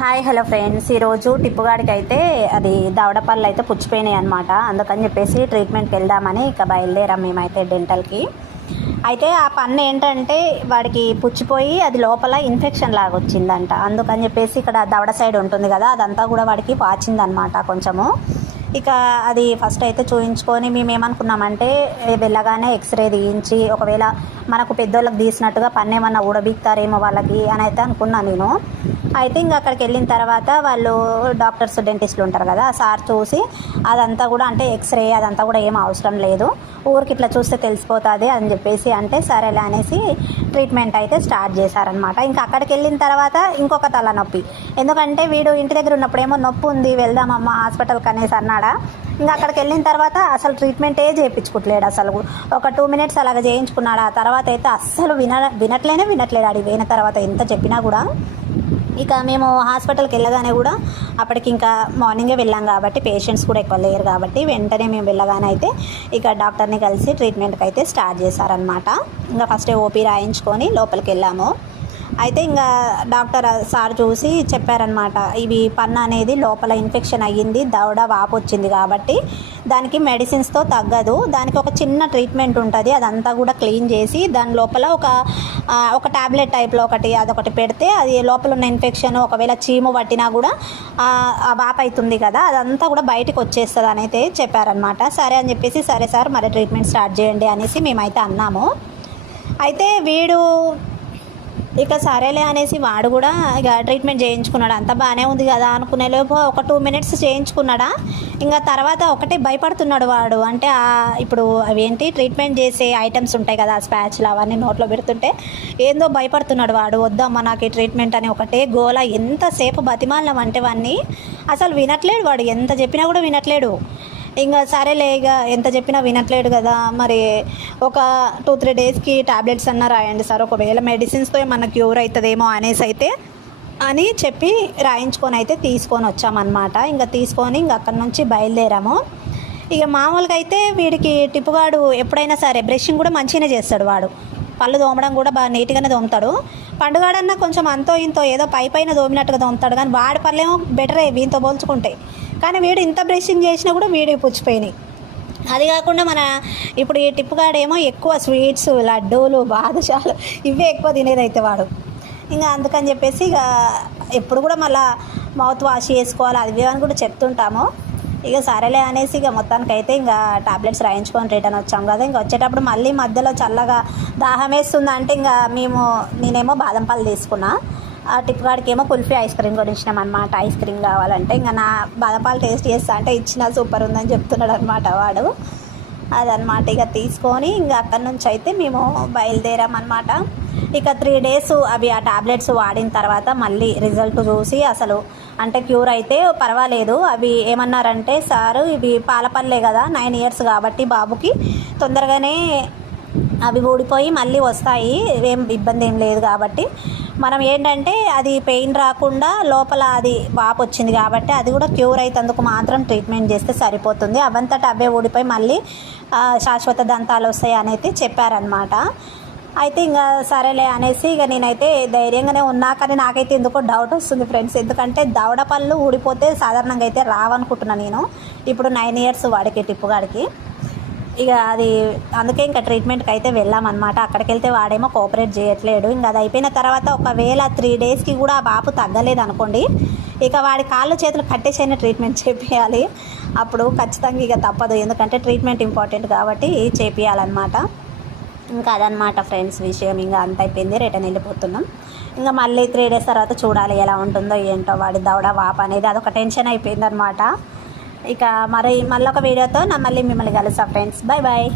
Hi hello friends, ఈరోజు టిప్పుగాడికి అయితే అది దవడపళ్ళు అయితే పుచ్చిపోయినాయి అనమాట. అందుకని చెప్పేసి ట్రీట్మెంట్కి వెళ్దామని ఇక బయలుదేరాం మేమైతే డెంటల్కి. అయితే ఆ పన్ను ఏంటంటే వాడికి పుచ్చిపోయి అది లోపల ఇన్ఫెక్షన్ లాగా వచ్చిందంట. అందుకని చెప్పేసి ఇక్కడ దవడ సైడ్ ఉంటుంది కదా, అదంతా కూడా వాడికి పాచిందనమాట కొంచెము. ఇక అది ఫస్ట్ అయితే చూయించుకొని మేము ఏమనుకున్నామంటే వెళ్ళగానే ఎక్స్రే తీయించి ఒకవేళ మనకు పెద్దోళ్ళకి తీసినట్టుగా పన్ను ఏమన్నా ఊడబీక్తారేమో వాళ్ళకి అని అయితే అనుకున్నాను నేను. అయితే ఇంకా అక్కడికి వెళ్ళిన తర్వాత వాళ్ళు డాక్టర్స్ డెంటిస్టులు ఉంటారు కదా, సార్ చూసి అదంతా కూడా అంటే ఎక్స్రే అదంతా కూడా ఏం అవసరం లేదు, ఊరికి ఇట్లా చూస్తే తెలిసిపోతుంది అని చెప్పేసి అంటే సరేలే అనేసి ట్రీట్మెంట్ అయితే స్టార్ట్ చేశారనమాట. ఇంకా అక్కడికి వెళ్ళిన తర్వాత ఇంకొక తలనొప్పి, ఎందుకంటే వీడు ఇంటి దగ్గర ఉన్నప్పుడేమో నొప్పి ఉంది వెళ్దామమ్మా హాస్పిటల్కి అనేసి అన్నాడా. ఇంకా అక్కడికి వెళ్ళిన తర్వాత అసలు ట్రీట్మెంటే చేయించుకోవట్లేడు. అసలు ఒక 2 minutes అలాగ చేయించుకున్నాడు. ఆ తర్వాత అయితే అస్సలు వినట్లేడు. ఆడికి పోయిన తర్వాత ఎంత చెప్పినా కూడా. ఇక మేము హాస్పిటల్కి వెళ్ళగానే కూడా అప్పటికి ఇంకా మార్నింగే వెళ్ళాం కాబట్టి పేషెంట్స్ కూడా ఎక్కువ లేరు కాబట్టి వెంటనే మేము వెళ్ళగానే అయితే ఇక డాక్టర్ని కలిసి ట్రీట్మెంట్కి అయితే స్టార్ట్ చేశారనమాట. ఇంకా ఫస్ట్ ఓపీ రాయించుకొని లోపలికి వెళ్ళాము. అయితే ఇంకా డాక్టర్ సార్ చూసి చెప్పారనమాట, ఇవి పన్ను అనేది లోపల ఇన్ఫెక్షన్ అయ్యింది, దవడ వాపు వచ్చింది కాబట్టి దానికి మెడిసిన్స్తో తగ్గదు, దానికి ఒక చిన్న ట్రీట్మెంట్ ఉంటుంది, అదంతా కూడా క్లీన్ చేసి దాని లోపల ఒక ట్యాబ్లెట్ టైప్లో అదొకటి పెడితే అది లోపల ఉన్న ఇన్ఫెక్షన్ ఒకవేళ చీము పట్టినా కూడా ఆ వాపు అవుతుంది కదా, అదంతా కూడా బయటకు వచ్చేస్తుంది అని అయితే చెప్పారనమాట. సరే అని చెప్పేసి సరే సార్ మరి ట్రీట్మెంట్ స్టార్ట్ చేయండి అనేసి మేమైతే అన్నాము. అయితే వీడు ఇక సరేలే అనేసి వాడు కూడా ఇక ట్రీట్మెంట్ చేయించుకున్నాడు. అంత బాగానే ఉంది కదా అనుకునే లోపు ఒక 2 minutes చేయించుకున్నాడా. ఇంకా తర్వాత ఒకటే భయపడుతున్నాడు వాడు. అంటే ఇప్పుడు అవేంటి ట్రీట్మెంట్ చేసే ఐటమ్స్ ఉంటాయి కదా, స్పాచ్లు అవన్నీ నోట్లో పెడుతుంటే ఏందో భయపడుతున్నాడు వాడు. వద్దమ్మా నాకు ఈ ట్రీట్మెంట్ అని ఒకటే గోల. ఎంతసేపు బతిమాలం అంటే వాడిని అసలు వినట్లేడు వాడు, ఎంత చెప్పినా కూడా వినట్లేడు. ఇంకా సరేలే ఇక ఎంత చెప్పినా వినట్లేడు కదా, మరి ఒక 2-3 daysకి ట్యాబ్లెట్స్ అన్నా రాయండి సార్, ఒకవేళ మెడిసిన్స్తో ఏమన్నా క్యూర్ అవుతుందేమో అనేసి అయితే అని చెప్పి రాయించుకొని అయితే తీసుకొని వచ్చామన్నమాట. ఇంకా తీసుకొని ఇంక అక్కడి నుంచి బయలుదేరాము. ఇక మామూలుగా అయితే వీడికి టిప్పుగాడు ఎప్పుడైనా సరే బ్రషింగ్ కూడా మంచిగానే చేస్తాడు. వాడు పళ్ళు తోమడం కూడా బాగా నీట్గానే తోముతాడు. పండుగాడన్నా కొంచెం అంతో ఇంతో ఏదో పైన తోమినట్టుగా తోముతాడు, కానీ వాడి పళ్ళేమో బెటరే వీటితో పోల్చుకుంటే. కానీ వీడు ఇంత బ్రషింగ్ చేసినా కూడా వీడికి పుచ్చిపోయినాయి. అది కాకుండా ఇప్పుడు ఈ టిప్పుగాడేమో ఎక్కువ స్వీట్స్, లడ్డూలు, బాదుషాలు ఇవే ఎక్కువ తినేది అయితే వాడు. ఇంకా అందుకని చెప్పేసి ఇక ఎప్పుడు కూడా మళ్ళీ మౌత్ వాష్ చేసుకోవాలి అది అని కూడా చెప్తుంటాము. ఇక సరేలే అనేసి ఇక మొత్తానికైతే ఇంకా టాబ్లెట్స్ రాయించుకొని రిటర్న్ వచ్చాం కదా. ఇంకా వచ్చేటప్పుడు మళ్ళీ మధ్యలో చల్లగా దాహం వేస్తుంది అంటే ఇంకా నేనేమో బాదం పాలు తీసుకున్నా, ఆ టిప్పుగాడికి ఏమో కుల్ఫీ ఐస్ క్రీమ్ కొనిచ్చినాం అనమాట. ఐస్ క్రీమ్ కావాలంటే ఇంకా నా బాదం పాలు టేస్ట్ చేస్తా అంటే ఇచ్చిన సూపర్ ఉందని చెప్తున్నాడు అనమాట వాడు. అదనమాట ఇక తీసుకొని ఇంకా అక్కడి నుంచి అయితే మేము బయలుదేరామన్నమాట. ఇక 3 days అవి ఆ టాబ్లెట్స్ వాడిన తర్వాత మళ్ళీ రిజల్ట్ చూసి అసలు అంటే క్యూర్ అయితే పర్వాలేదు. అవి ఏమన్నారంటే సారు ఇవి పాలపల్లే కదా, 9 years కాబట్టి బాబుకి తొందరగానే అవి ఊడిపోయి మళ్ళీ వస్తాయి, ఏం ఇబ్బంది ఏం లేదు కాబట్టి మనం ఏంటంటే అది పెయిన్ రాకుండా లోపల అది వాపు వచ్చింది కాబట్టి అది కూడా క్యూర్ అయినందుకు మాత్రం ట్రీట్మెంట్ చేస్తే సరిపోతుంది, అవంతట అవే ఊడిపోయి మళ్ళీ శాశ్వత దంతాలు వస్తాయి అని అయితే చెప్పారనమాట. అయితే ఇంకా సరేలే అనేసి ఇక నేనైతే ధైర్యంగానే ఉన్నా, కానీ నాకైతే ఎందుకో డౌట్ వస్తుంది ఫ్రెండ్స్. ఎందుకంటే దవడ పళ్ళు ఊడిపోతే సాధారణంగా అయితే రావనుకుంటున్నాను నేను. ఇప్పుడు 9 years వాడికి టిప్పుగాడికి. ఇక అది అందుకే ఇంకా ట్రీట్మెంట్కి అయితే వెళ్ళామన్నమాట. అక్కడికి వెళ్తే వాడేమో కోఆపరేట్ చేయట్లేడు. ఇంకా అది అయిపోయిన తర్వాత ఒకవేళ 3 daysకి కూడా ఆ బాపు తగ్గలేదు అనుకోండి, ఇక వాడి కాళ్ళు చేతులు కట్టేసైనా ట్రీట్మెంట్ చేపియాలి. అప్పుడు ఖచ్చితంగా ఇక తప్పదు, ఎందుకంటే ట్రీట్మెంట్ ఇంపార్టెంట్ కాబట్టి చేపియాలన్నమాట. ఇంకా అదనమాట ఫ్రెండ్స్ విషయం. ఇంకా అంత అయిపోయింది, రిటర్న్ వెళ్ళిపోతున్నాం. ఇంకా మళ్ళీ 3 days తర్వాత చూడాలి ఎలా ఉంటుందో ఏంటో వాడి దవడ వాపు అనేది. అదొక టెన్షన్ అయిపోయింది అనమాట. ఇక మళ్ళీ ఒక వీడియోతో మళ్ళీ మిమ్మల్ని కలుస్తా ఫ్రెండ్స్. Bye bye.